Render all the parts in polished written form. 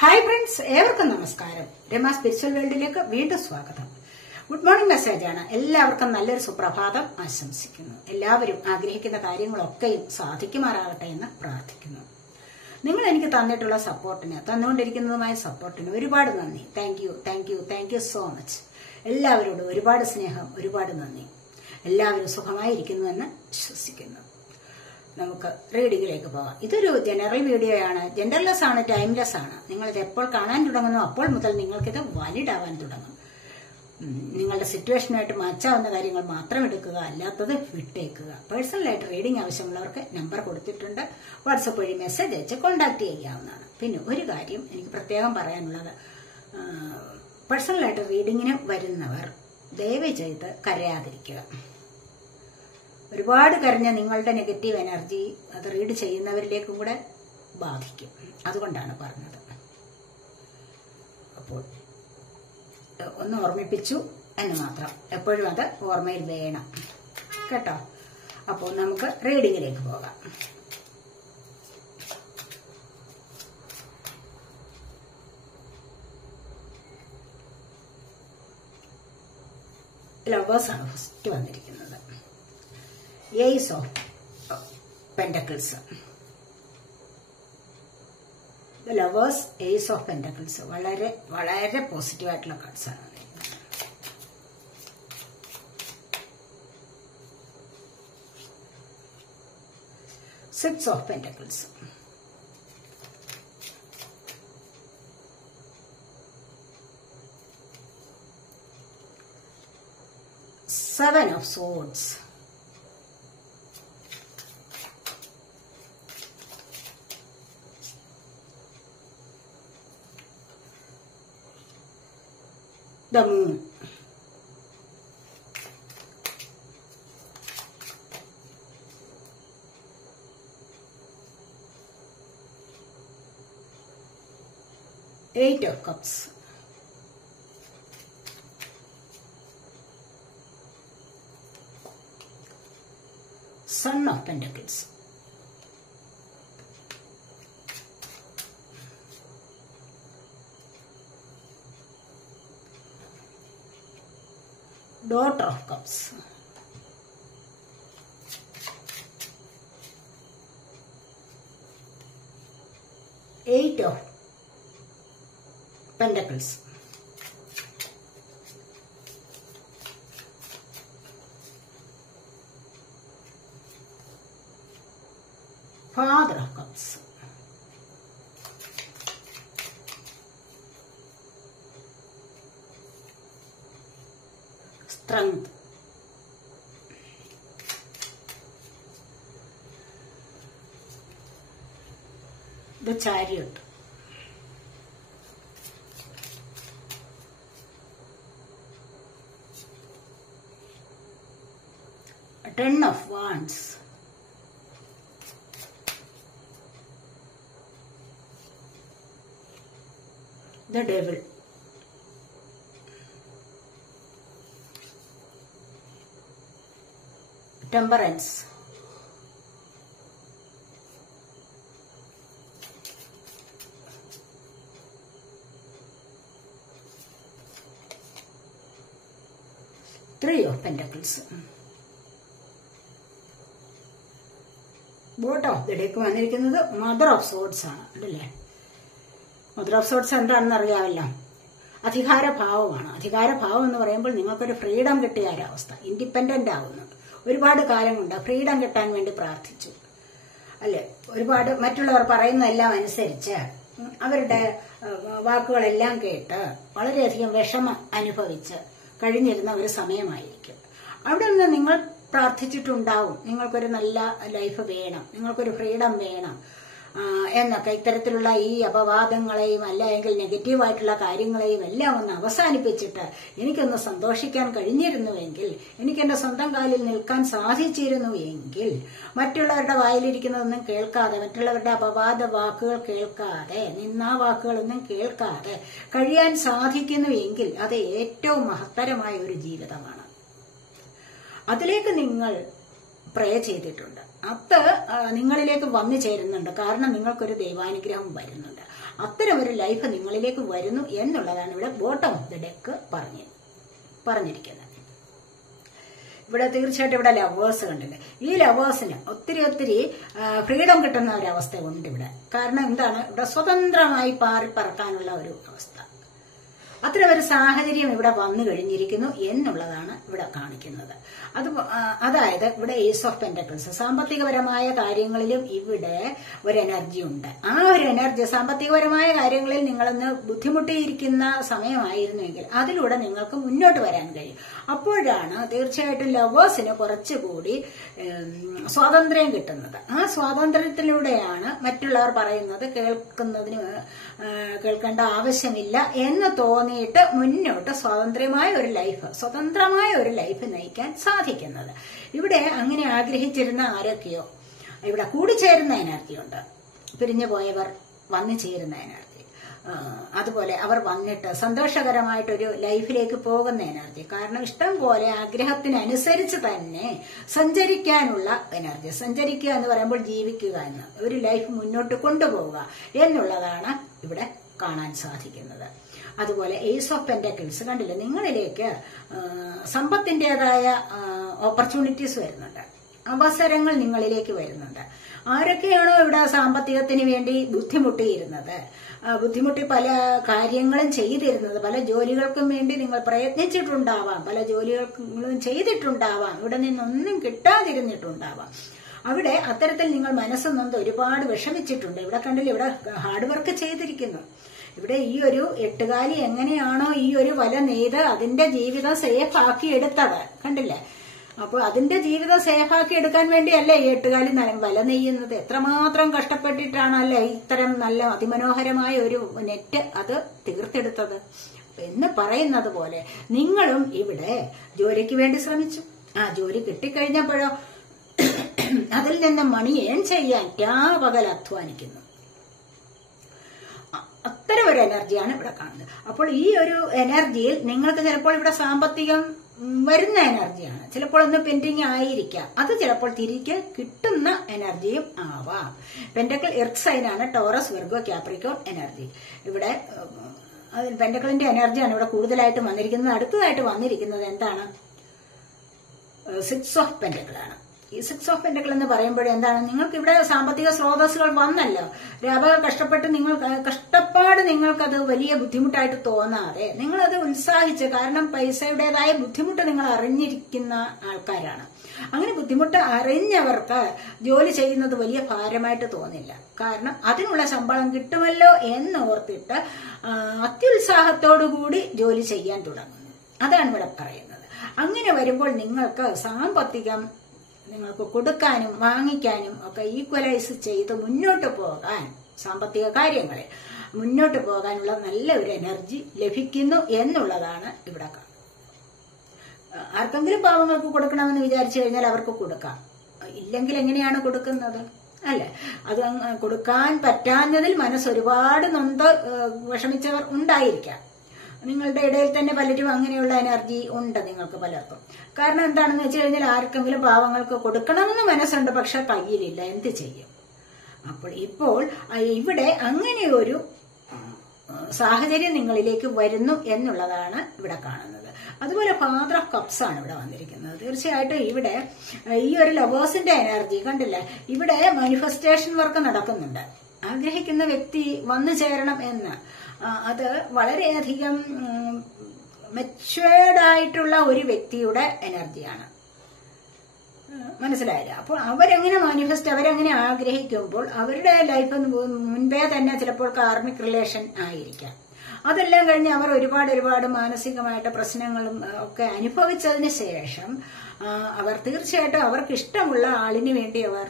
Hi friends, ഏവർക്കും നമസ്കാരം. Rama spiritual വേൾഡിലേക്ക് വീണ്ടും സ്വാഗതം. ഗുഡ് മോർണിംഗ് മെസ്സേജാണ്. എല്ലാവർക്കും നല്ലൊരു സുപ്രഭാതം ആശംസിക്കുന്നു. എല്ലാവരും ആഗ്രഹിക്കുന്ന കാര്യങ്ങളൊക്കെയും സാധിക്കുമാറാകട്ടെ എന്ന് പ്രാർത്ഥിക്കുന്നു. നിങ്ങൾ എനിക്ക് തന്നിട്ടുള്ള സപ്പോർട്ടിന്, തന്നുകൊണ്ടിരിക്കുന്നതുമായ സപ്പോർട്ടിന് ഒരുപാട് നന്ദി. Thank you so much. എല്ലാവരോടും ഒരുപാട് സ്നേഹം, ഒരുപാട് നന്ദി. എല്ലാവരും സുഖമായിരിക്കുന്നുവെന്ന് വിശ്വസിക്കുന്നു. നമുക്ക് റീഡിങ്ങിലേക്ക് പോകാം. ഇതൊരു ജനറൽ വീഡിയോയാണ്. ജെൻഡർലെസ് ആണ്, ടൈംലെസ് ആണ്. നിങ്ങളിത് എപ്പോൾ കാണാൻ തുടങ്ങുന്നു അപ്പോൾ മുതൽ നിങ്ങൾക്കിത് വാലിഡ് ആവാൻ തുടങ്ങും. നിങ്ങളുടെ സിറ്റുവേഷനായിട്ട് മാച്ചാവുന്ന കാര്യങ്ങൾ മാത്രം എടുക്കുക, അല്ലാത്തത് വിട്ടേക്കുക. പേഴ്സണലായിട്ട് റീഡിംഗ് ആവശ്യമുള്ളവർക്ക് നമ്പർ കൊടുത്തിട്ടുണ്ട്. വാട്സപ്പ് വഴി മെസ്സേജ് അയച്ച് കോൺടാക്ട് ചെയ്യാവുന്നതാണ്. പിന്നെ ഒരു കാര്യം എനിക്ക് പ്രത്യേകം പറയാനുള്ളത്, പേഴ്സണലായിട്ട് റീഡിങ്ങിന് വരുന്നവർ ദയവ് ചെയ്ത് കരയാതിരിക്കുക. ഒരുപാട് കരഞ്ഞ നിങ്ങളുടെ നെഗറ്റീവ് എനർജി അത് റീഡ് ചെയ്യുന്നവരിലേക്കും കൂടെ ബാധിക്കും. അതുകൊണ്ടാണ് പറഞ്ഞത്. അപ്പോൾ ഒന്ന് ഓർമ്മിപ്പിച്ചു എന്ന് മാത്രം. എപ്പോഴും അത് ഓർമ്മയിൽ വേണം കേട്ടോ. അപ്പോൾ നമുക്ക് റീഡിങ്ങിലേക്ക് പോകാം. ലവേഴ്സാണ് ഫസ്റ്റ് വന്നിരിക്കുന്നത്. Ace of Pentacles. The Lovers, Ace of Pentacles. വളരെ വളരെ പോസിറ്റീവ് ആയിട്ടുള്ള കാർഡ്സ് ആണ്. Six of Pentacles. Seven of Swords. The Moon. Eight of Cups. Son of Pentacles. Daughter of Cups. Eight of Pentacles. Father of Cups. Strength. The Chariot. Ten of Wands. The Devil. Temperance. Three of Pentacles. Bottom of the deck വന്നിരിക്കുന്നത് mother of swords ആണ് അല്ലേ. Mother of swords എന്താണെന്ന് അറിയാമല്ലോ. അധികാരഭാവമാണ്. അധികാരഭാവം എന്ന് പറയുമ്പോൾ നിങ്ങൾക്കൊരു freedom കിട്ടിയ ഒരവസ്ഥ, ഇൻഡിപെൻഡന്റ് ആവുന്നു. ഒരുപാട് കാലം കൊണ്ട് ഫ്രീഡം കിട്ടാൻ വേണ്ടി പ്രാർത്ഥിച്ചു അല്ലെ. ഒരുപാട് മറ്റുള്ളവർ പറയുന്നതെല്ലാം അനുസരിച്ച് അവരുടെ വാക്കുകളെല്ലാം കേട്ട് വളരെയധികം വിഷമം അനുഭവിച്ച് കഴിഞ്ഞിരുന്ന ഒരു സമയമായിരിക്കും. അവിടെ നിന്ന് നിങ്ങൾ പ്രാർത്ഥിച്ചിട്ടുണ്ടാവും, നിങ്ങൾക്കൊരു നല്ല ലൈഫ് വേണം, നിങ്ങൾക്കൊരു ഫ്രീഡം വേണം എന്നൊക്കെ. ഇത്തരത്തിലുള്ള ഈ അപവാദങ്ങളെയും അല്ലെങ്കിൽ നെഗറ്റീവായിട്ടുള്ള കാര്യങ്ങളെയും എല്ലാം ഒന്ന് അവസാനിപ്പിച്ചിട്ട് എനിക്കൊന്ന് സന്തോഷിക്കാൻ കഴിഞ്ഞിരുന്നുവെങ്കിൽ, എനിക്കെന്റെ സ്വന്തം കാലിൽ നിൽക്കാൻ സാധിച്ചിരുന്നുവെങ്കിൽ, മറ്റുള്ളവരുടെ വായിലിരിക്കുന്നതൊന്നും കേൾക്കാതെ, മറ്റുള്ളവരുടെ അപവാദ വാക്കുകൾ കേൾക്കാതെ, നിന്നാ വാക്കുകളൊന്നും കേൾക്കാതെ കഴിയാൻ സാധിക്കുന്നുവെങ്കിൽ അത് ഏറ്റവും മഹത്തരമായ ഒരു ജീവിതമാണ്. അതിലേക്ക് നിങ്ങൾ പ്രേ ചെയ്തിട്ടുണ്ട്. അത് നിങ്ങളിലേക്ക് വന്നു ചേരുന്നുണ്ട്. കാരണം നിങ്ങൾക്കൊരു ദൈവാനുഗ്രഹം വരുന്നുണ്ട്. അത്തരം ഒരു ലൈഫ് നിങ്ങളിലേക്ക് വരുന്നു എന്നുള്ളതാണ് ഇവിടെ ബോട്ടം ഓഫ് ദ ഡെക്ക് പറഞ്ഞിരിക്കുന്നത്. ഇവിടെ തീർച്ചയായിട്ടും ഇവിടെ ലവേഴ്സ് കണ്ടില്ലേ. ഈ ലവേഴ്സിന് ഒത്തിരി ഫ്രീഡം കിട്ടുന്ന ഒരവസ്ഥ ഉണ്ട് ഇവിടെ. കാരണം എന്താണ്, ഇവിടെ സ്വതന്ത്രമായി പാറിപ്പറക്കാനുള്ള ഒരു അവസ്ഥ, അത്തരം ഒരു സാഹചര്യം ഇവിടെ വന്നു കഴിഞ്ഞിരിക്കുന്നു എന്നുള്ളതാണ് ഇവിടെ കാണിക്കുന്നത്. അതായത് ഇവിടെ ഏസ് ഓഫ് പെന്റക്കിൾസ്, സാമ്പത്തികപരമായ കാര്യങ്ങളിലും ഇവിടെ ഒരു എനർജി ഉണ്ട്. ആ ഒരു എനർജി സാമ്പത്തികപരമായ കാര്യങ്ങളിൽ നിങ്ങളൊന്ന് ബുദ്ധിമുട്ടിയിരിക്കുന്ന സമയമായിരുന്നുവെങ്കിൽ അതിലൂടെ നിങ്ങൾക്ക് മുന്നോട്ട് വരാൻ കഴിയും. അപ്പോഴാണ് തീർച്ചയായിട്ടും ലവേഴ്സിന് കുറച്ചുകൂടി സ്വാതന്ത്ര്യം കിട്ടുന്നത്. ആ സ്വാതന്ത്ര്യത്തിലൂടെയാണ് മറ്റുള്ളവർ പറയുന്നത് കേൾക്കേണ്ട ആവശ്യമില്ല എന്ന് തോന്നിയിട്ട് മുന്നോട്ട് സ്വതന്ത്രമായ ഒരു ലൈഫ് നയിക്കാൻ സാധിക്കുന്നത്. ഇവിടെ അങ്ങനെ ആഗ്രഹിച്ചിരുന്ന ആരൊക്കെയോ ഇവിടെ കൂടിച്ചേരുന്ന എനർജിയുണ്ട്. പിരിഞ്ഞു പോയവർ വന്നു ചേരുന്ന എനർജി, അതുപോലെ അവർ വന്നിട്ട് സന്തോഷകരമായിട്ടൊരു ലൈഫിലേക്ക് പോകുന്ന എനർജി. കാരണം ഇഷ്ടം പോലെ ആഗ്രഹത്തിനനുസരിച്ച് തന്നെ സഞ്ചരിക്കാനുള്ള എനർജി. സഞ്ചരിക്കുക എന്ന് പറയുമ്പോൾ ജീവിക്കുക എന്ന്, ഒരു ലൈഫ് മുന്നോട്ട് കൊണ്ടുപോവുക എന്നുള്ളതാണ് ഇവിടെ കാണാൻ സാധിക്കുന്നത്. അതുപോലെ ഏസ് ഓഫ് പെന്റക്കിൾസ് കണ്ടില്ലേ, നിങ്ങളിലേക്ക് സമ്പത്തിൻ്റെതായ ഓപ്പർച്യൂണിറ്റീസ് വരുന്നുണ്ട്, അവസരങ്ങൾ നിങ്ങളിലേക്ക് വരുന്നുണ്ട്. ആരൊക്കെയാണോ ഇവിടെ സാമ്പത്തികത്തിന് വേണ്ടി ബുദ്ധിമുട്ടി പല കാര്യങ്ങളും ചെയ്തിരുന്നത്, പല ജോലികൾക്കും വേണ്ടി നിങ്ങൾ പ്രയത്നിച്ചിട്ടുണ്ടാവാം, പല ജോലികളും ചെയ്തിട്ടുണ്ടാവാം, ഇവിടെ നിന്നൊന്നും കിട്ടാതിരുന്നിട്ടുണ്ടാവാം. അവിടെ അത്തരത്തിൽ നിങ്ങൾ മനസ്സ് നൊന്ത് ഒരുപാട് വിഷമിച്ചിട്ടുണ്ട്. ഇവിടെ കണ്ടില്ല, ഇവിടെ ഹാർഡ് വർക്ക് ചെയ്തിരിക്കുന്നു. ഇവിടെ ഈ ഒരു എട്ടുകാലി എങ്ങനെയാണോ ഈ ഒരു വല നെയ്ത് അതിന്റെ ജീവിതം സേഫ് ആക്കി എടുത്തത് കണ്ടില്ലേ. അപ്പോൾ അതിന്റെ ജീവിതം സേഫാക്കി എടുക്കാൻ വേണ്ടിയല്ലേ ഈ എട്ടുകാലി വല നെയ്യുന്നത്. എത്രമാത്രം കഷ്ടപ്പെട്ടിട്ടാണ് അല്ലെ ഇത്തരം നല്ല അതിമനോഹരമായ ഒരു നെറ്റ് അത് തീർത്തെടുത്തത് എന്ന് പറയുന്നത് പോലെ നിങ്ങളും ഇവിടെ ജോലിക്ക് വേണ്ടി ശ്രമിച്ചു. ആ ജോലി കിട്ടിക്കഴിഞ്ഞപ്പോഴോ അതിൽ നിന്ന് മണി ഏൺ ചെയ്യാൻ പകൽ അധ്വാനിക്കുന്നു. അത്തരം ഒരു എനർജിയാണ് ഇവിടെ കാണുന്നത്. അപ്പോൾ ഈ ഒരു എനർജിയിൽ നിങ്ങൾക്ക് ചിലപ്പോൾ ഇവിടെ സാമ്പത്തികം വരുന്ന എനർജിയാണ്, ചിലപ്പോൾ ഒന്ന് പെൻഡിങ് ആയിരിക്കാം, അത് ചിലപ്പോൾ തിരികെ കിട്ടുന്ന എനർജിയും ആവാം. പെന്റക്കിൾ എർത്ത് സൈനാണ്, ടോറസ്, വെർഗോ, ക്യാപ്രിക്കോൺ എനർജി. ഇവിടെ പെന്റക്കിളിന്റെ എനർജിയാണ് ഇവിടെ കൂടുതലായിട്ട് വന്നിരിക്കുന്നത്. അടുത്തതായിട്ട് വന്നിരിക്കുന്നത് എന്താണ്, 6 ഓഫ് പെന്റക്കിൾ ആണ്. ഈ 6 ഓഫ് പെന്റക്കിൾ എന്ന് പറയുമ്പോൾ എന്താണ്, നിങ്ങൾക്ക് ഇവിടെ സാമ്പത്തിക സ്രോതസ്സുകൾ വന്നല്ലോ. കഷ്ടപ്പാട് നിങ്ങൾക്കത് വലിയ ബുദ്ധിമുട്ടായിട്ട് തോന്നാതെ നിങ്ങളത് ഉത്സാഹിച്ച്, കാരണം പൈസയുടേതായ ബുദ്ധിമുട്ട് നിങ്ങൾ അറിഞ്ഞിരിക്കുന്ന ആൾക്കാരാണ്. അങ്ങനെ ബുദ്ധിമുട്ട് അറിഞ്ഞവർക്ക് ജോലി ചെയ്യുന്നത് വലിയ ഭാരമായിട്ട് തോന്നില്ല. കാരണം അതിനുള്ള ശമ്പളം കിട്ടുമല്ലോ എന്നോർത്തിട്ട് അത്യുത്സാഹത്തോടുകൂടി ജോലി ചെയ്യാൻ തുടങ്ങുന്നു. അതാണ് ഇവിടെ പറയുന്നത്. അങ്ങനെ വരുമ്പോൾ നിങ്ങൾക്ക് സാമ്പത്തികം നിങ്ങൾക്ക് കൊടുക്കാനും വാങ്ങിക്കാനും ഒക്കെ ഈക്വലൈസ് ചെയ്ത് മുന്നോട്ട് പോകാൻ, സാമ്പത്തിക കാര്യങ്ങളിൽ മുന്നോട്ട് പോകാനുള്ള നല്ല ഒരു എനർജി ലഭിക്കുന്നു എന്നുള്ളതാണ് ഇവിടെ കാണുന്നത്. ആർക്കെങ്കിലും പാവങ്ങൾക്ക് കൊടുക്കണമെന്ന് വിചാരിച്ചു കഴിഞ്ഞാൽ അവർക്ക് കൊടുക്കാം, ഇല്ലെങ്കിൽ എങ്ങനെയാണ് കൊടുക്കുന്നത് അല്ലെ. അത് കൊടുക്കാൻ പറ്റാഞ്ഞതിൽ ഒരുപാട് നൊന്ത് വിഷമിച്ചവർ ഉണ്ടായിരിക്കാം. നിങ്ങളുടെ ഇടയിൽ തന്നെ പലരും അങ്ങനെയുള്ള എനർജി ഉണ്ട് നിങ്ങൾക്ക് പലർക്കും. കാരണം എന്താണെന്ന് വെച്ച് കഴിഞ്ഞാൽ ആർക്കെങ്കിലും പാവങ്ങൾക്ക് കൊടുക്കണമെന്ന് മനസ്സുണ്ട്, പക്ഷെ കയ്യിലില്ല, എന്ത് ചെയ്യും. ഇപ്പോൾ ഇവിടെ അങ്ങനെ ഒരു സാഹചര്യം നിങ്ങളിലേക്ക് വരുന്നു എന്നുള്ളതാണ് ഇവിടെ കാണുന്നത്. അതുപോലെ ഫാദർ ഓഫ് കപ്സ് ആണ് ഇവിടെ വന്നിരിക്കുന്നത്. തീർച്ചയായിട്ടും ഇവിടെ ഈ ഒരു ലവേഴ്സിന്റെ എനർജി കണ്ടില്ലേ, ഇവിടെ മാനിഫെസ്റ്റേഷൻ വർക്ക് നടക്കുന്നുണ്ട്. ആഗ്രഹിക്കുന്ന വ്യക്തി വന്നു ചേരണം എന്ന്, അത് വളരെയധികം മെച്വേർഡ് ആയിട്ടുള്ള ഒരു വ്യക്തിയുടെ എനർജിയാണ്. മനസ്സിലായില്ല. അപ്പോൾ അവരെങ്ങനെ അവരെങ്ങനെ ആഗ്രഹിക്കുമ്പോൾ അവരുടെ ലൈഫ് മുൻപേ തന്നെ ചിലപ്പോൾ കാർമിക് റിലേഷൻ ആയിരിക്കാം. അതെല്ലാം കഴിഞ്ഞ് അവർ ഒരുപാട് മാനസികമായിട്ട് പ്രശ്നങ്ങളും ഒക്കെ അനുഭവിച്ചതിന് ശേഷം അവർ തീർച്ചയായിട്ടും അവർക്ക് ഇഷ്ടമുള്ള ആളിന് വേണ്ടി അവർ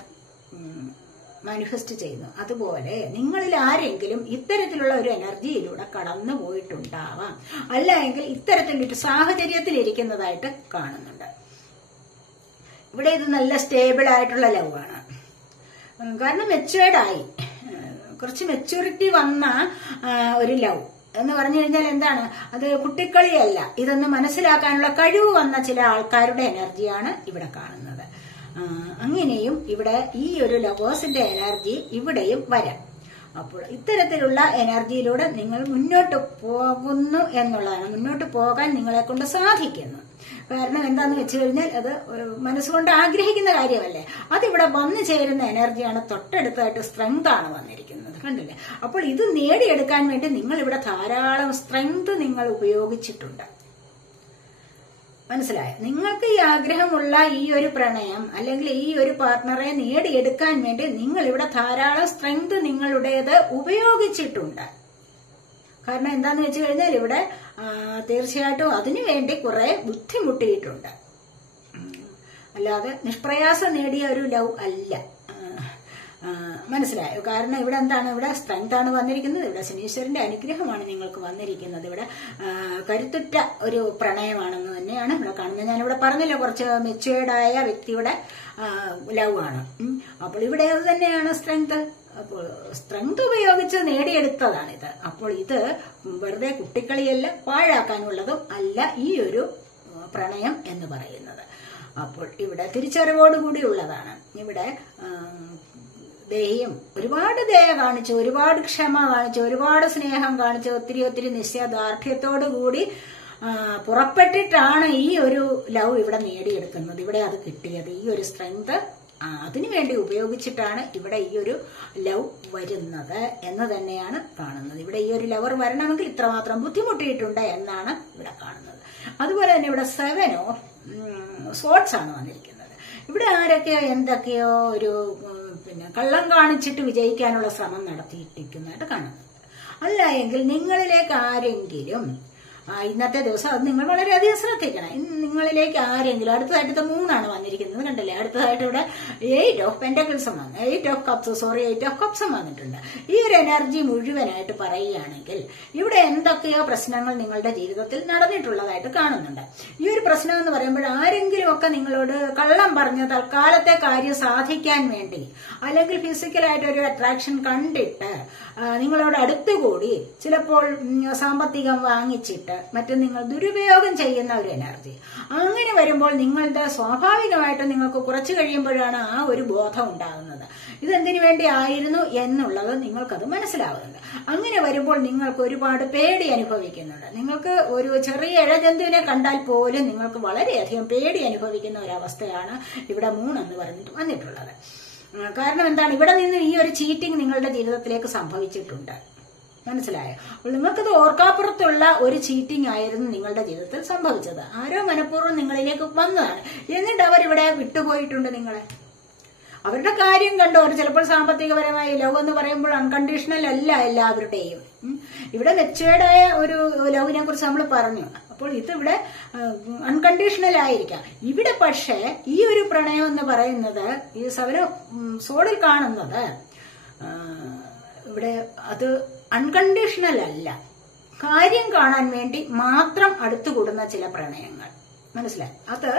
മാനിഫെസ്റ്റ് ചെയ്യുന്നു. അതുപോലെ നിങ്ങളിൽ ആരെങ്കിലും ഇത്തരത്തിലുള്ള ഒരു എനർജിയിലൂടെ കടന്നു പോയിട്ടുണ്ടാവാം, അല്ല എങ്കിൽ ഇത്തരത്തിലൊരു സാഹചര്യത്തിൽ ഇരിക്കുന്നതായിട്ട് കാണുന്നുണ്ട്. ഇവിടെ ഇത് നല്ല സ്റ്റേബിൾ ആയിട്ടുള്ള ലവ് ആണ്. കാരണം മെച്വേർഡായി, കുറച്ച് മെച്യൂരിറ്റി വന്ന ഒരു ലവ് എന്ന് പറഞ്ഞു കഴിഞ്ഞാൽ എന്താണ്, അത് കുട്ടിക്കളിയല്ല, ഇതൊന്ന് മനസ്സിലാക്കാനുള്ള കഴിവ് വന്ന ചില ആൾക്കാരുടെ എനർജിയാണ് ഇവിടെ കാണുന്നത്. അങ്ങനെയും ഇവിടെ ഈ ഒരു ലവേഴ്സിന്റെ എനർജി ഇവിടെയും വരാം. അപ്പോൾ ഇത്തരത്തിലുള്ള എനർജിയിലൂടെ നിങ്ങൾ മുന്നോട്ട് പോകുന്നു എന്നുള്ളതാണ്. മുന്നോട്ട് പോകാൻ നിങ്ങളെ കൊണ്ട് സാധിക്കുന്നു. കാരണം എന്താന്ന് വെച്ച് കഴിഞ്ഞാൽ അത് മനസ്സുകൊണ്ട് ആഗ്രഹിക്കുന്ന കാര്യമല്ലേ. അതിവിടെ വന്നു ചേരുന്ന എനർജിയാണ്. തൊട്ടടുത്തായിട്ട് സ്ട്രെങ്ത് ആണ് വന്നിരിക്കുന്നത്, കണ്ടില്ലേ. അപ്പോൾ ഇത് നേടിയെടുക്കാൻ വേണ്ടി നിങ്ങൾ ഇവിടെ ധാരാളം സ്ട്രെങ്ത് നിങ്ങൾ ഉപയോഗിച്ചിട്ടുണ്ട്. മനസ്സിലായോ? നിങ്ങൾക്ക് ഈ ആഗ്രഹമുള്ള ഈ ഒരു പ്രണയം അല്ലെങ്കിൽ ഈ ഒരു പാർട്ട്ണറെ നേടിയെടുക്കാൻ വേണ്ടി നിങ്ങൾ ഇവിടെ ധാരാളം സ്ട്രെങ്ത് നിങ്ങളുടേത് ഉപയോഗിച്ചിട്ടുണ്ട്. കാരണം എന്താന്ന് വെച്ച് കഴിഞ്ഞാൽ ഇവിടെ തീർച്ചയായിട്ടും അതിനു വേണ്ടി കുറെ ബുദ്ധിമുട്ടിയിട്ടുണ്ട്. അല്ലാതെ നിഷ്പ്രയാസം നേടിയ ഒരു ലവ് അല്ല. മനസ്സിലായോ? കാരണം ഇവിടെ എന്താണ്, ഇവിടെ സ്ട്രെങ്ത് ആണ് വന്നിരിക്കുന്നത്. ഇവിടെ ശനീശ്വരന്റെ അനുഗ്രഹമാണ് നിങ്ങൾക്ക് വന്നിരിക്കുന്നത്. ഇവിടെ കരുത്തുറ്റ ഒരു പ്രണയമാണെന്ന് തന്നെയാണ് ഇവിടെ കാണുന്നത്. ഞാനിവിടെ പറഞ്ഞല്ലോ, കുറച്ച് മെച്യൂർഡായ വ്യക്തിയുടെ ലവ് ആണ്. അപ്പോൾ ഇവിടെ അത് തന്നെയാണ് സ്ട്രെങ്ത്. അപ്പോൾ സ്ട്രെങ്ത് ഉപയോഗിച്ച് നേടിയെടുത്തതാണിത്. അപ്പോൾ ഇത് വെറുതെ കുട്ടിക്കളിയല്ല, പാഴാക്കാനുള്ളതും അല്ല ഈ ഒരു പ്രണയം എന്ന് പറയുന്നത്. അപ്പോൾ ഇവിടെ തിരിച്ചറിവോടുകൂടിയുള്ളതാണ്. ഇവിടെ ദയയും ഒരുപാട് ദയ കാണിച്ചു, ഒരുപാട് ക്ഷമ കാണിച്ചു, ഒരുപാട് സ്നേഹം കാണിച്ചു, ഒത്തിരി ഒത്തിരി നിശ്ചയദാർഢ്യത്തോടുകൂടി പുറപ്പെട്ടിട്ടാണ് ഈ ഒരു ലവ് ഇവിടെ നേടിയെടുക്കുന്നത്. ഇവിടെ അത് കിട്ടിയത് ഈ ഒരു സ്ട്രെങ്ത് അതിനുവേണ്ടി ഉപയോഗിച്ചിട്ടാണ് ഇവിടെ ഈ ഒരു ലവ് വരുന്നത് എന്ന് തന്നെയാണ് കാണുന്നത്. ഇവിടെ ഈ ഒരു ലവർ വരണമെങ്കിൽ ഇത്രമാത്രം ബുദ്ധിമുട്ടിയിട്ടുണ്ട് എന്നാണ് ഇവിടെ കാണുന്നത്. അതുപോലെ തന്നെ ഇവിടെ 7 ഓഫ് സോർഡ്സ് ആണ് വന്നിരിക്കുന്നത്. ഇവിടെ ആരൊക്കെയോ എന്തൊക്കെയോ ഒരു കള്ളം കാണിച്ചിട്ട് വിജയിക്കാനുള്ള ശ്രമം നടത്തിയിട്ടിരിക്കുന്നതായിട്ട് കാണുന്നുണ്ട്. അല്ല എങ്കിൽ നിങ്ങളിലേക്ക് ആരെങ്കിലും ഇന്നത്തെ ദിവസം അത് നിങ്ങൾ വളരെയധികം ശ്രദ്ധിക്കണം. നിങ്ങളിലേക്ക് ആരെങ്കിലും അടുത്തതായിട്ട് 3 വന്നിരിക്കുന്നത്, കണ്ടല്ലേ. അടുത്തതായിട്ട് ഇവിടെ 8 ഓഫ് പെന്റക്കിൾസും വന്നു, 8 ഓഫ് കപ്സും വന്നിട്ടുണ്ട്. ഈ ഒരു എനർജി മുഴുവനായിട്ട് പറയുകയാണെങ്കിൽ ഇവിടെ എന്തൊക്കെയോ പ്രശ്നങ്ങൾ നിങ്ങളുടെ ജീവിതത്തിൽ നടന്നിട്ടുള്ളതായിട്ട് കാണുന്നുണ്ട്. ഈ ഒരു പ്രശ്നം എന്ന് പറയുമ്പോൾ ആരെങ്കിലും ഒക്കെ നിങ്ങളോട് കള്ളം പറഞ്ഞ് തൽക്കാലത്തെ കാര്യം സാധിക്കാൻ വേണ്ടി അല്ലെങ്കിൽ ഫിസിക്കലായിട്ട് ഒരു അട്രാക്ഷൻ കണ്ടിട്ട് നിങ്ങളോട് അടുത്തുകൂടി ചിലപ്പോൾ സാമ്പത്തികം വാങ്ങിച്ചിട്ട് മറ്റും നിങ്ങൾ ദുരുപയോഗം ചെയ്യുന്ന ഒരു എനർജി. അങ്ങനെ വരുമ്പോൾ നിങ്ങളുടെ സ്വാഭാവികമായിട്ടും നിങ്ങൾക്ക് കുറച്ചു കഴിയുമ്പോഴാണ് ആ ഒരു ബോധം ഉണ്ടാകുന്നത്. ഇതെന്തിനു വേണ്ടി ആയിരുന്നു എന്നുള്ളത് നിങ്ങൾക്കത് മനസ്സിലാവുന്നുണ്ട്. അങ്ങനെ വരുമ്പോൾ നിങ്ങൾക്ക് ഒരുപാട് പേടി അനുഭവിക്കുന്നുണ്ട്. നിങ്ങൾക്ക് ഒരു ചെറിയ ഇഴജന്തുവിനെ കണ്ടാൽ പോലും നിങ്ങൾക്ക് വളരെയധികം പേടി അനുഭവിക്കുന്ന ഒരവസ്ഥയാണ് ഇവിടെ 3 എന്ന് പറഞ്ഞിട്ട് വന്നിട്ടുള്ളത്. കാരണം എന്താണ്, ഇവിടെ നിന്ന് ഈ ഒരു ചീറ്റിംഗ് നിങ്ങളുടെ ജീവിതത്തിലേക്ക് സംഭവിച്ചിട്ടുണ്ട്. മനസ്സിലായോ? അപ്പോൾ നിങ്ങൾക്കത് ഓർക്കാപ്പുറത്തുള്ള ഒരു ചീറ്റിംഗ് ആയിരുന്നു നിങ്ങളുടെ ജീവിതത്തിൽ സംഭവിച്ചത്. ആരോ മനഃപൂർവ്വം നിങ്ങളിലേക്ക് വന്നതാണ്. എന്നിട്ട് അവരിവിടെ വിട്ടുപോയിട്ടുണ്ട് നിങ്ങളെ. അവരുടെ കാര്യം കണ്ടോ. അവർ ചിലപ്പോൾ സാമ്പത്തികപരമായി ലവ് എന്ന് പറയുമ്പോൾ അൺകണ്ടീഷണൽ അല്ല എല്ലാവരുടെയും. ഇവിടെ മെച്യൂർഡായ ഒരു ലവിനെ കുറിച്ച് നമ്മൾ പറഞ്ഞു. അപ്പോൾ ഇതിവിടെ അൺകണ്ടീഷണൽ ആയിരിക്കാം. ഇവിടെ പക്ഷേ ഈ ഒരു പ്രണയം എന്ന് പറയുന്നത് ഈ 7 സോഡിൽ കാണുന്നത് ഇവിടെ അത് അൺകണ്ടീഷണൽ അല്ല. കാര്യം കാണാൻ വേണ്ടി മാത്രം അടുത്തുകൂടുന്ന ചില പ്രണയങ്ങൾ. മനസ്സിലായി? അത്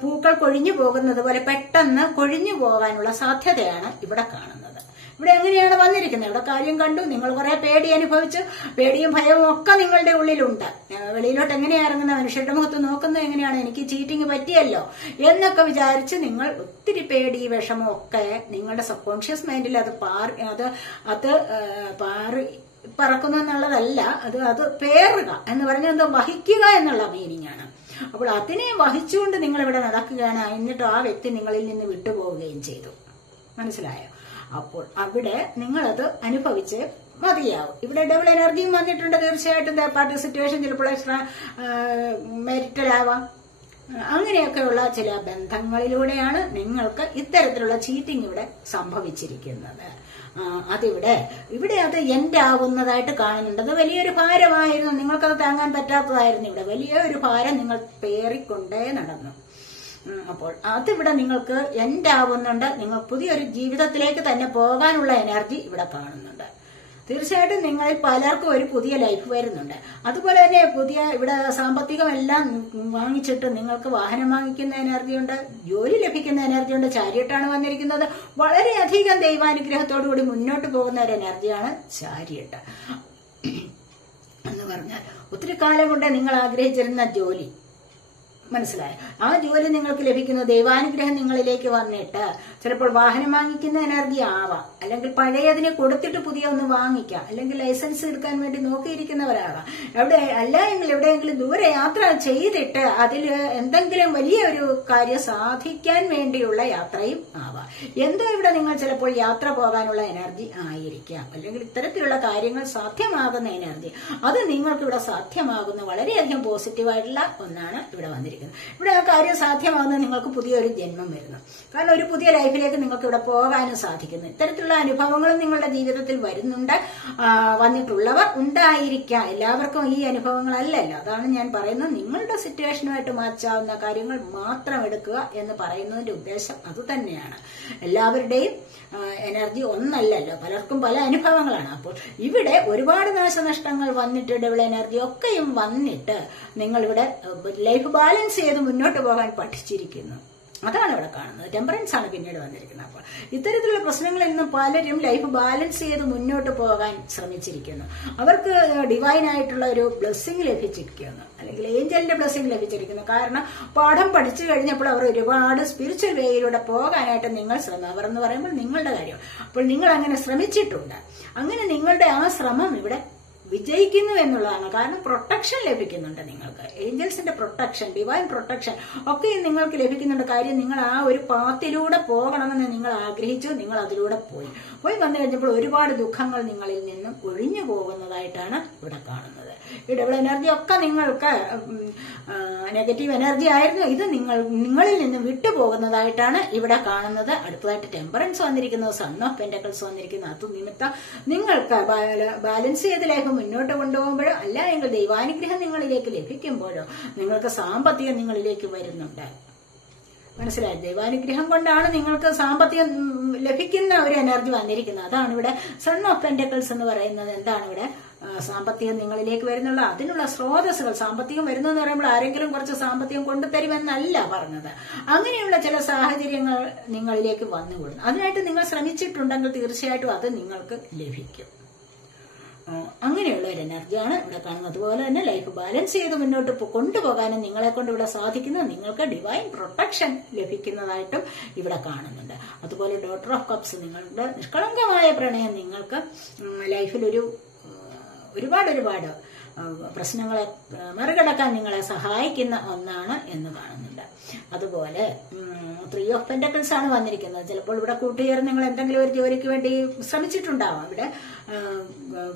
പൂക്കൾ കൊഴിഞ്ഞു പോകുന്നത് പോലെ പെട്ടെന്ന് കൊഴിഞ്ഞു പോകാനുള്ള സാധ്യതയാണ് ഇവിടെ കാണുന്നത്. ഇവിടെ എങ്ങനെയാണ് വന്നിരിക്കുന്നത്? ഇവിടെ കാര്യം കണ്ടു, നിങ്ങൾ കുറെ പേടി അനുഭവിച്ചു. പേടിയും ഭയവും ഒക്കെ നിങ്ങളുടെ ഉള്ളിലുണ്ട്. വെളിയിലോട്ട് എങ്ങനെയാ ഇറങ്ങുന്ന, മനുഷ്യരുടെ മുഖത്ത് നോക്കുന്നത് എങ്ങനെയാണ്, എനിക്ക് ചീറ്റിംഗ് പറ്റിയല്ലോ എന്നൊക്കെ വിചാരിച്ച് നിങ്ങൾ ഒത്തിരി പേടി വിഷമം ഒക്കെ നിങ്ങളുടെ സബ് മൈൻഡിൽ അത് പറക്കുന്നു എന്നുള്ളതല്ല, അത് പേറുക എന്ന് പറഞ്ഞാൽ എന്താ, വഹിക്കുക എന്നുള്ള മീനിങ് ആണ്. അപ്പോൾ അതിനെ വഹിച്ചുകൊണ്ട് നിങ്ങൾ ഇവിടെ നടക്കുകയാണ്. എന്നിട്ട് ആ വ്യക്തി നിങ്ങളിൽ നിന്ന് വിട്ടുപോവുകയും ചെയ്തു. മനസ്സിലായോ? അപ്പോൾ അവിടെ നിങ്ങളത് അനുഭവിച്ച് മതിയാവും. ഇവിടെ ഡബിൾ എനർജിയും വന്നിട്ടുണ്ട്. തീർച്ചയായിട്ടും പാർട്ടി സിറ്റുവേഷൻ ചിലപ്പോൾ എക്സ്ട്രാ മെരിറ്റൽ ആവാം. അങ്ങനെയൊക്കെയുള്ള ചില ബന്ധങ്ങളിലൂടെയാണ് നിങ്ങൾക്ക് ഇത്തരത്തിലുള്ള ചീറ്റിംഗ് ഇവിടെ സംഭവിച്ചിരിക്കുന്നത്. ഇവിടെ അത് എൻഡ് ആവുന്നതായിട്ട് കാണുന്നുണ്ട്. അത് വലിയൊരു ഭാരമായിരുന്നു, നിങ്ങൾക്കത് താങ്ങാൻ പറ്റാത്തതായിരുന്നു. ഇവിടെ വലിയൊരു ഭാരം നിങ്ങൾ പേറിക്കൊണ്ടേ നടന്നു. അപ്പോൾ അതിവിടെ നിങ്ങൾക്ക് എൻഡ് ആവുന്നുണ്ട്. നിങ്ങൾ പുതിയൊരു ജീവിതത്തിലേക്ക് തന്നെ പോകാനുള്ള എനർജി ഇവിടെ കാണുന്നുണ്ട്. തീർച്ചയായിട്ടും നിങ്ങളിൽ പലർക്കും ഒരു പുതിയ ലൈഫ് വരുന്നുണ്ട്. അതുപോലെ തന്നെ പുതിയ ഇവിടെ സാമ്പത്തികമെല്ലാം വാങ്ങിച്ചിട്ട് നിങ്ങൾക്ക് വാഹനം വാങ്ങിക്കുന്ന എനർജിയുണ്ട്, ജോലി ലഭിക്കുന്ന എനർജിയുണ്ട്. ചാരിയട്ടാണ് വന്നിരിക്കുന്നത്. വളരെയധികം ദൈവാനുഗ്രഹത്തോടുകൂടി മുന്നോട്ട് പോകുന്ന ഒരു എനർജിയാണ് ചാരിയട്ട് എന്ന് പറഞ്ഞാൽ. ഒത്തിരി കാലം കൊണ്ട് നിങ്ങൾ ആഗ്രഹിച്ചിരുന്ന ജോലി മനസ്സിലായോ? ആ ജോലി നിങ്ങൾക്ക് ലഭിക്കുന്നു, ദൈവാനുഗ്രഹം നിങ്ങളിലേക്ക് വന്നിട്ട് ചിലപ്പോൾ വാഹനം വാങ്ങിക്കുന്ന എനർജി ആവാം, അല്ലെങ്കിൽ പഴയതിനെ കൊടുത്തിട്ട് പുതിയ ഒന്ന് വാങ്ങിക്കാം, അല്ലെങ്കിൽ ലൈസൻസ് എടുക്കാൻ വേണ്ടി നോക്കിയിരിക്കുന്നവരാകാം. എങ്കിൽ എവിടെയെങ്കിലും ദൂരെ യാത്ര ചെയ്തിട്ട് അതിൽ എന്തെങ്കിലും വലിയ ഒരു കാര്യം സാധിക്കാൻ വേണ്ടിയുള്ള യാത്രയും ആവാം. എന്തോ ഇവിടെ നിങ്ങൾ ചിലപ്പോൾ യാത്ര പോകാനുള്ള എനർജി ആയിരിക്കാം, അല്ലെങ്കിൽ ഇത്തരത്തിലുള്ള കാര്യങ്ങൾ സാധ്യമാകുന്ന എനർജി, അത് നിങ്ങൾക്ക് ഇവിടെ സാധ്യമാകുന്ന വളരെയധികം പോസിറ്റീവായിട്ടുള്ള ഒന്നാണ് ഇവിടെ വന്നിരിക്കുന്നത്. ഇവിടെ ആ കാര്യം സാധ്യമാകുന്ന നിങ്ങൾക്ക് പുതിയൊരു ജന്മം വരുന്നു. കാരണം ഒരു പുതിയ ലൈഫിലേക്ക് നിങ്ങൾക്ക് ഇവിടെ പോകാനും സാധിക്കുന്നു. ഇത്തരത്തിലുള്ള അനുഭവങ്ങളും നിങ്ങളുടെ ജീവിതത്തിൽ വന്നിട്ടുള്ളവർ ഉണ്ടായിരിക്കാം. എല്ലാവർക്കും ഈ അനുഭവങ്ങളല്ലല്ലോ. അതാണ് ഞാൻ പറയുന്നത്, നിങ്ങളുടെ സിറ്റുവേഷനുമായിട്ട് മാച്ചാവുന്ന കാര്യങ്ങൾ മാത്രം എടുക്കുക എന്ന് പറയുന്നതിന്റെ ഉദ്ദേശം അത് തന്നെയാണ്. എല്ലാവരുടെയും എനർജി ഒന്നല്ലല്ലോ, പലർക്കും പല അനുഭവങ്ങളാണ്. അപ്പോൾ ഇവിടെ ഒരുപാട് നാശനഷ്ടങ്ങൾ വന്നിട്ട് ഡബിൾ എനർജി ഒക്കെയും വന്നിട്ട് നിങ്ങളിവിടെ ലൈഫ് ബാലൻസ് ചെയ്ത് മുന്നോട്ട് പോകാൻ പഠിച്ചിരിക്കുന്നു. അതാണ് ഇവിടെ കാണുന്നത്. ടെമ്പറൻസ് ആണ് പിന്നീട് വന്നിരിക്കുന്നത്. അപ്പോൾ ഇത്തരത്തിലുള്ള പ്രശ്നങ്ങളിൽ നിന്ന് പലരും ലൈഫ് ബാലൻസ് ചെയ്ത് മുന്നോട്ട് പോകാൻ ശ്രമിച്ചിരിക്കുന്നു. അവർക്ക് ഡിവൈനായിട്ടുള്ള ഒരു ബ്ലെസ്സിങ് ലഭിച്ചിരിക്കുന്നു, അല്ലെങ്കിൽ ഏഞ്ചലിന്റെ ബ്ലെസ്സിങ് ലഭിച്ചിരിക്കുന്നു. കാരണം പാഠം പഠിച്ചു കഴിഞ്ഞപ്പോൾ അവർ ഒരുപാട് സ്പിരിച്വൽ വേയിലൂടെ പോകാനായിട്ട് നിങ്ങൾ അവർ എന്ന് പറയുമ്പോൾ നിങ്ങളുടെ കാര്യം. അപ്പോൾ നിങ്ങൾ അങ്ങനെ ശ്രമിച്ചിട്ടുണ്ട്. അങ്ങനെ നിങ്ങളുടെ ആ ശ്രമം ഇവിടെ വിജയിക്കുന്നു എന്നുള്ളതാണ്. കാരണം പ്രൊട്ടക്ഷൻ ലഭിക്കുന്നുണ്ട് നിങ്ങൾക്ക്. ഏഞ്ചൽസിന്റെ പ്രൊട്ടക്ഷൻ, ഡിവൈൻ പ്രൊട്ടക്ഷൻ ഒക്കെ നിങ്ങൾക്ക് ലഭിക്കുന്നുണ്ട്. കാര്യം നിങ്ങൾ ആ ഒരു പാത്തിലൂടെ പോകണമെന്ന് നിങ്ങൾ ആഗ്രഹിച്ചു, നിങ്ങൾ അതിലൂടെ പോയി വന്നു കഴിഞ്ഞപ്പോൾ ഒരുപാട് ദുഃഖങ്ങൾ നിങ്ങളിൽ നിന്നും ഒഴിഞ്ഞു പോകുന്നതായിട്ടാണ് ഇവിടെ കാണുന്നത്. ഈ ഡബിൾ എനർജി ഒക്കെ നിങ്ങൾക്ക് നെഗറ്റീവ് എനർജി ആയിരുന്നു, ഇത് നിങ്ങളിൽ നിന്നും വിട്ടുപോകുന്നതായിട്ടാണ് ഇവിടെ കാണുന്നത്. അടുത്തതായിട്ട് ടെമ്പറൻസ് വന്നിരിക്കുന്നത്, സൺ ഓഫ് പെന്റക്കിൾസ് വന്നിരിക്കുന്നത്. അത് നിമിത്തം നിങ്ങൾക്ക് ബാലൻസ് ചെയ്ത് ലൈഫ് മുന്നോട്ട് കൊണ്ടുപോകുമ്പോഴോ അല്ല എങ്കിൽ ദൈവാനുഗ്രഹം നിങ്ങളിലേക്ക് ലഭിക്കുമ്പോഴോ നിങ്ങൾക്ക് സാമ്പത്തികം നിങ്ങളിലേക്ക് വരുന്നുണ്ട്. മനസ്സിലായി? ദൈവാനുഗ്രഹം കൊണ്ടാണ് നിങ്ങൾക്ക് സാമ്പത്തികം ലഭിക്കുന്ന ഒരു എനർജി വന്നിരിക്കുന്നത്. അതാണ് ഇവിടെ സൺ ഓഫ് പെന്റക്കിൾസ് എന്ന് പറയുന്നത്. എന്താണ് ഇവിടെ സാമ്പത്തികം നിങ്ങളിലേക്ക് വരുന്നുള്ള അതിനുള്ള സ്രോതസ്സുകൾ. സാമ്പത്തികം വരുന്നു എന്ന് പറയുമ്പോൾ ആരെങ്കിലും കുറച്ച് സാമ്പത്തികം കൊണ്ടുതരുമെന്നല്ല പറഞ്ഞത്. അങ്ങനെയുള്ള ചില സാഹചര്യങ്ങൾ നിങ്ങളിലേക്ക് വന്നുകൂടുന്നു. അതിനായിട്ട് നിങ്ങൾ ശ്രമിച്ചിട്ടുണ്ടെങ്കിൽ തീർച്ചയായിട്ടും അത് നിങ്ങൾക്ക് ലഭിക്കും. അങ്ങനെയുള്ള ഒരു എനർജിയാണ് ഇവിടെ കാണുന്നത്. അതുപോലെ തന്നെ ലൈഫ് ബാലൻസ് ചെയ്ത് മുന്നോട്ട് കൊണ്ടുപോകാനും നിങ്ങളെ കൊണ്ട് ഇവിടെ സാധിക്കുന്നു. നിങ്ങൾക്ക് ഡിവൈൻ പ്രൊട്ടക്ഷൻ ലഭിക്കുന്നതായിട്ടും ഇവിടെ കാണുന്നുണ്ട്. അതുപോലെ ഡോട്ടർ ഓഫ് കപ്സ്, നിങ്ങളുടെ നിഷ്കളങ്കമായ പ്രണയം നിങ്ങൾക്ക് ലൈഫിൽ ഒരുപാട് പ്രശ്നങ്ങളെ മറികടക്കാൻ നിങ്ങളെ സഹായിക്കുന്ന ഒന്നാണ് എന്ന് കാണുന്നുണ്ട്. അതുപോലെ 3 ഓഫ് പെന്റക്കിൾസ് ആണ് വന്നിരിക്കുന്നത്. ചിലപ്പോൾ ഇവിടെ കൂട്ടുചേർന്ന് നിങ്ങൾ എന്തെങ്കിലും ഒരു ജോലിക്ക് വേണ്ടി ശ്രമിച്ചിട്ടുണ്ടാവാം. ഇവിടെ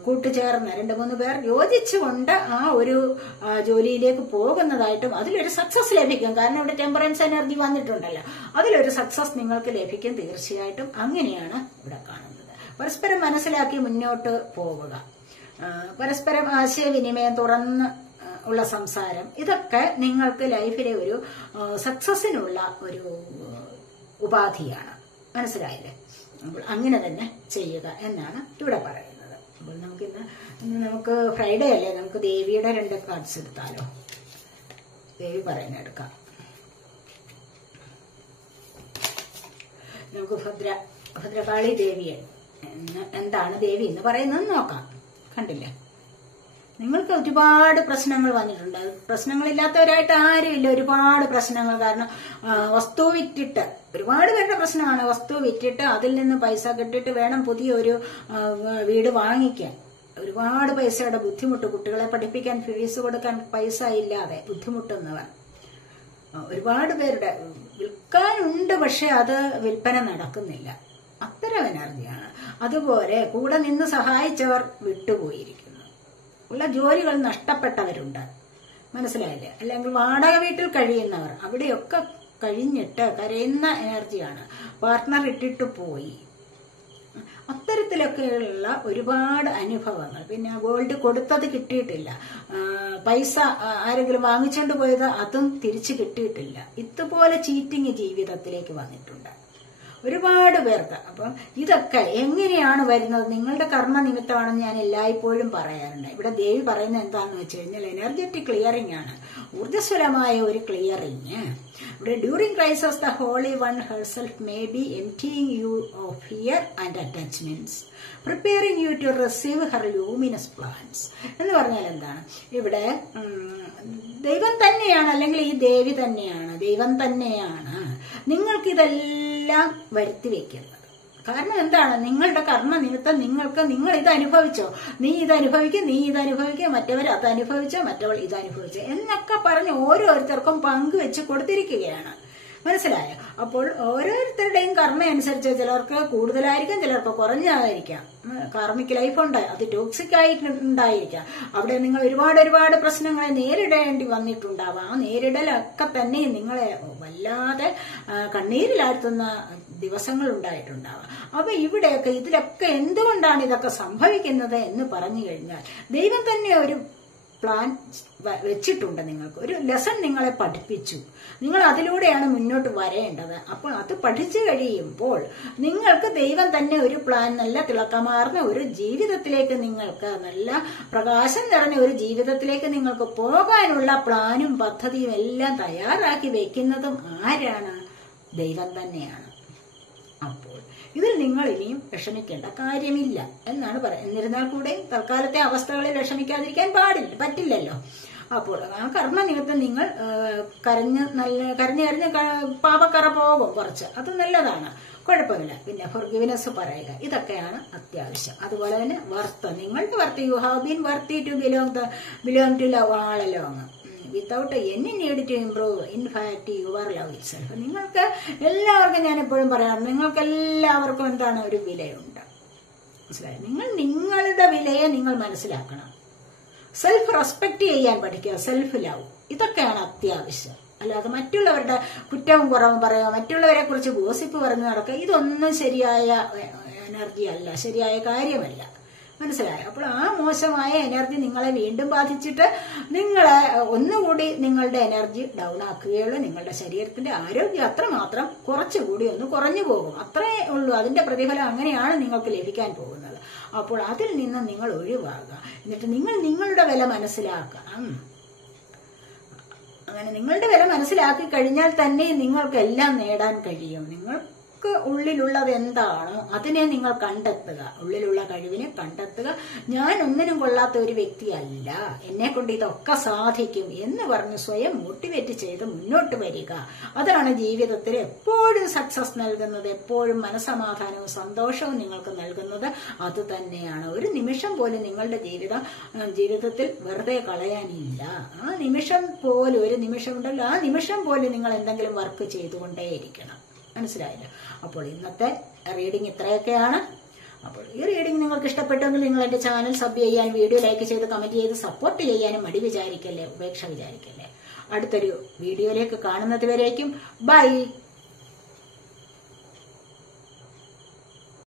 കൂട്ടുചേർന്ന് 2-3 പേർ യോജിച്ചുകൊണ്ട് ആ ഒരു ജോലിയിലേക്ക് പോകുന്നതായിട്ടും അതിലൊരു സക്സസ് ലഭിക്കും. കാരണം ഇവിടെ ടെമ്പറൻസ് എനർജി വന്നിട്ടുണ്ടല്ലോ, അതിലൊരു സക്സസ് നിങ്ങൾക്ക് ലഭിക്കും തീർച്ചയായിട്ടും. അങ്ങനെയാണ് ഇവിടെ കാണുന്നത്. പരസ്പരം മനസ്സിലാക്കി മുന്നോട്ട് പോവുക, പരസ്പരം ആശയവിനിമയം തുറന്ന് ഉള്ള സംസാരം, ഇതൊക്കെ നിങ്ങൾക്ക് ലൈഫിലെ ഒരു സക്സസിനുള്ള ഒരു ഉപാധിയാണ്. മനസ്സിലായില്ലേ? അപ്പോൾ അങ്ങനെ തന്നെ ചെയ്യുക എന്നാണ് ഇവിടെ പറയുന്നത്. അപ്പോൾ നമുക്ക് ഫ്രൈഡേ അല്ലേ, നമുക്ക് ദേവിയുടെ 2 കാർഡ്സ് എടുത്താലോ? ദേവി പറയുന്ന എടുക്കാം. നമുക്ക് ഭദ്രകാളി ദേവിയെ എന്താണ് ദേവി എന്ന് പറയുന്നത് നോക്കാം. കണ്ടില്ലേ, നിങ്ങൾക്ക് ഒരുപാട് പ്രശ്നങ്ങൾ വന്നിട്ടുണ്ട്. പ്രശ്നങ്ങളില്ലാത്തവരായിട്ട് ആരുമില്ല. ഒരുപാട് പ്രശ്നങ്ങൾ. കാരണം വസ്തു വിറ്റിട്ട്, ഒരുപാട് പേരുടെ പ്രശ്നമാണ്. വസ്തു വിറ്റിട്ട് അതിൽ നിന്ന് പൈസ കിട്ടിയിട്ട് വേണം പുതിയൊരു വീട് വാങ്ങിക്കാൻ. ഒരുപാട് പൈസയുടെ ബുദ്ധിമുട്ട്. കുട്ടികളെ പഠിപ്പിക്കാൻ, ഫീസ് കൊടുക്കാൻ പൈസ ഇല്ലാതെ ബുദ്ധിമുട്ടുന്നവർ ഒരുപാട് പേരുടെ. വിൽക്കാനുണ്ട്, പക്ഷെ അത് വിൽപ്പന നടക്കുന്നില്ല. അത്തരം എനർജിയാണ്. അതുപോലെ കൂടെ നിന്ന് സഹായിച്ചവർ വിട്ടുപോയിരിക്കുന്നു. ഉള്ള ജോലികൾ നഷ്ടപ്പെട്ടവരുണ്ട്. മനസ്സിലായില്ലേ? അല്ലെങ്കിൽ വാടക വീട്ടിൽ കഴിയുന്നവർ, അവിടെയൊക്കെ കഴിഞ്ഞിട്ട് കരയുന്ന എനർജിയാണ്. പാർട്ട്ണർ ഇട്ടിട്ട് പോയി. അത്തരത്തിലൊക്കെയുള്ള ഒരുപാട് അനുഭവങ്ങൾ. പിന്നെ ഗോൾഡ് കൊടുത്തത് കിട്ടിയിട്ടില്ല, പൈസ ആരെങ്കിലും വാങ്ങിച്ചുകൊണ്ട് പോയത് അതും തിരിച്ചു കിട്ടിയിട്ടില്ല. ഇതുപോലെ ചീറ്റിങ് ജീവിതത്തിലേക്ക് വന്നിട്ടുണ്ട് ഒരുപാട് പേർക്ക്. അപ്പം ഇതൊക്കെ എങ്ങനെയാണ് വരുന്നത്? നിങ്ങളുടെ കർമ്മ നിമിത്തമാണെന്ന് ഞാൻ എല്ലായ്പ്പോഴും പറയാറുണ്ട്. ഇവിടെ ദേവി പറയുന്നത് എന്താണെന്ന് വെച്ച് കഴിഞ്ഞാൽ എനർജറ്റിക് ക്ലിയറിംഗ് ആണ്, ഊർജ്ജസ്വലമായ ഒരു ക്ലിയറിംഗ്. ഇവിടെ during crisis the holy one herself may be emptying you of fear and attachments, preparing you to receive her luminous plans എന്ന് പറഞ്ഞാൽ എന്താണ്? ഇവിടെ ദൈവം തന്നെയാണ്, അല്ലെങ്കിൽ ഈ ദേവി തന്നെയാണ്, ദൈവം തന്നെയാണ് നിങ്ങൾക്കിതെല്ലാം വരുത്തി വെക്കുന്നത്. കാരണം എന്താണ്? നിങ്ങളുടെ കർമ്മ നിമിത്തം നിങ്ങൾ ഇത് അനുഭവിച്ചോ, നീ ഇത് അനുഭവിക്കുക, നീ ഇത് അനുഭവിക്കുക, മറ്റവർ അത് അനുഭവിച്ചോ, മറ്റവൾ ഇത് അനുഭവിച്ചോ എന്നൊക്കെ പറഞ്ഞ് ഓരോരുത്തർക്കും പങ്കുവെച്ച് കൊടുത്തിരിക്കുകയാണ്. മനസ്സിലായോ? അപ്പോൾ ഓരോരുത്തരുടെയും കർമ്മ അനുസരിച്ച് ചിലർക്ക് കൂടുതലായിരിക്കാം, ചിലർക്ക് കുറഞ്ഞതായിരിക്കാം. കാർമിക് ലൈഫ് ഉണ്ട്, അത് ടോക്സിക് ആയിട്ടുണ്ടായിരിക്കാം. അവിടെ നിങ്ങൾ ഒരുപാട് പ്രശ്നങ്ങളെ നേരിടേണ്ടി വന്നിട്ടുണ്ടാവാം. ആ നേരിടലൊക്കെ തന്നെ നിങ്ങളെ വല്ലാതെ കണ്ണീരിലാഴ്ത്തുന്ന ദിവസങ്ങൾ ഉണ്ടായിട്ടുണ്ടാവാം. അപ്പൊ ഇവിടെയൊക്കെ ഇതിലൊക്കെ എന്തുകൊണ്ടാണ് ഇതൊക്കെ സംഭവിക്കുന്നത് എന്ന് പറഞ്ഞു കഴിഞ്ഞാൽ ദൈവം തന്നെ ഒരു പ്ലാൻ വെച്ചിട്ടുണ്ട്. നിങ്ങൾക്ക് ഒരു ലെസൺ നിങ്ങളെ പഠിപ്പിച്ചു, നിങ്ങൾ അതിലൂടെയാണ് മുന്നോട്ട് വരേണ്ടത്. അപ്പോൾ അത് പഠിച്ചു കഴിയുമ്പോൾ നിങ്ങൾക്ക് ദൈവം തന്നെ ഒരു പ്ലാൻ, നല്ല തിളക്കമാർന്ന ഒരു ജീവിതത്തിലേക്ക്, നിങ്ങൾക്ക് നല്ല പ്രകാശം നിറഞ്ഞ ഒരു ജീവിതത്തിലേക്ക് നിങ്ങൾക്ക് പോകാനുള്ള പ്ലാനും പദ്ധതിയും എല്ലാം തയ്യാറാക്കി വെക്കുന്നതും ആരാണ്? ദൈവം തന്നെയാണ്. അപ്പോൾ ഇതിൽ നിങ്ങൾ ഇനിയും വിഷമിക്കേണ്ട കാര്യമില്ല എന്നാണ് പറയുന്നത്. എന്നിരുന്നാൽ കൂടെ തൽക്കാലത്തെ അവസ്ഥകളിൽ വിഷമിക്കാതിരിക്കാൻ പറ്റില്ലല്ലോ. അപ്പോൾ ആ കർമ്മ നിമിത്തം നിങ്ങൾ കരഞ്ഞ് പാപക്കറ പോകും കുറച്ച്, അത് നല്ലതാണ്, കുഴപ്പമില്ല. പിന്നെ ഫോർഗിവ്നെസ് പറയുക, ഇതൊക്കെയാണ് അത്യാവശ്യം. അതുപോലെ തന്നെ നിങ്ങളുടെ worth, you have been worthy to belong to love all along without any need to improve. In fact your love itself. നിങ്ങൾക്ക് എല്ലാവർക്കും, ഞാൻ എപ്പോഴും പറയാം, നിങ്ങൾക്ക് എല്ലാവർക്കും എന്താണ്, ഒരു വിലയുണ്ട്. മനസ്സിലായി? നിങ്ങളുടെ വിലയെ നിങ്ങൾ മനസ്സിലാക്കണം. സെൽഫ് റെസ്പെക്ട് ചെയ്യാൻ പഠിക്കുക, സെൽഫ് ലവ്, ഇതൊക്കെയാണ് അത്യാവശ്യം. അല്ലാതെ മറ്റുള്ളവരുടെ കുറ്റവും കുറവും പറയുക, മറ്റുള്ളവരെ കുറിച്ച് ഗോസിപ്പ് പറഞ്ഞു നടക്കുക, ഇതൊന്നും ശരിയായ എനർജി അല്ല, ശരിയായ കാര്യമല്ല. മനസ്സിലായോ? അപ്പോൾ ആ മോശമായ എനർജി നിങ്ങളെ വീണ്ടും ബാധിച്ചിട്ട് നിങ്ങളെ ഒന്നുകൂടി നിങ്ങളുടെ എനർജി ഡൗൺ ആക്കുകയുള്ളൂ. നിങ്ങളുടെ ശരീരത്തിന്റെ ആരോഗ്യം അത്രമാത്രം കുറച്ചുകൂടി ഒന്ന് കുറഞ്ഞു പോകും, അത്രേ ഉള്ളൂ. അതിന്റെ പ്രതിഫലം അങ്ങനെയാണ് നിങ്ങൾക്ക് ലഭിക്കാൻ പോകുന്നത്. അപ്പോൾ അതിൽ നിന്ന് നിങ്ങൾ ഒഴിവാകുക. എന്നിട്ട് നിങ്ങളുടെ വില മനസ്സിലാക്കണം. അങ്ങനെ നിങ്ങളുടെ വില മനസ്സിലാക്കി കഴിഞ്ഞാൽ തന്നെ നിങ്ങൾക്ക് എല്ലാം നേടാൻ കഴിയും. നിങ്ങൾക്ക് ഉള്ളിലുള്ളത് എന്താണോ അതിനെ നിങ്ങൾ കണ്ടെത്തുക, ഉള്ളിലുള്ള കഴിവിനെ കണ്ടെത്തുക. ഞാൻ ഒന്നിനും കൊള്ളാത്ത ഒരു വ്യക്തിയല്ല, എന്നെ കൊണ്ട് ഇതൊക്കെ സാധിക്കും എന്ന് പറഞ്ഞ് സ്വയം മോട്ടിവേറ്റ് ചെയ്ത് മുന്നോട്ട് വരിക. അതാണ് ജീവിതത്തിൽ എപ്പോഴും സക്സസ് നൽകുന്നത്, എപ്പോഴും മനസ്സമാധാനവും സന്തോഷവും നിങ്ങൾക്ക് നൽകുന്നത് അത് തന്നെയാണ്. ഒരു നിമിഷം പോലും നിങ്ങളുടെ ജീവിതത്തിൽ വെറുതെ കളയാനില്ല. ആ നിമിഷം പോലും, ഒരു നിമിഷം ഉണ്ടല്ലോ, ആ നിമിഷം പോലും നിങ്ങൾ എന്തെങ്കിലും വർക്ക് ചെയ്തുകൊണ്ടേയിരിക്കണം. മനസ്സിലായില്ല? അപ്പോൾ ഇന്നത്തെ റീഡിംഗ് ഇത്രയൊക്കെയാണ്. അപ്പോൾ ഈ റീഡിംഗ് നിങ്ങൾക്ക് ഇഷ്ടപ്പെട്ടെങ്കിൽ നിങ്ങൾ എന്റെ ചാനൽ സബ് ചെയ്യാനും വീഡിയോ ലൈക്ക് ചെയ്ത് കമന്റ് ചെയ്ത് സപ്പോർട്ട് ചെയ്യാനും മടി വിചാരിക്കല്ലേ, ഉപേക്ഷ വിചാരിക്കല്ലേ. അടുത്തൊരു വീഡിയോയിലേക്ക് കാണുന്നത് വരേക്കും ബൈ.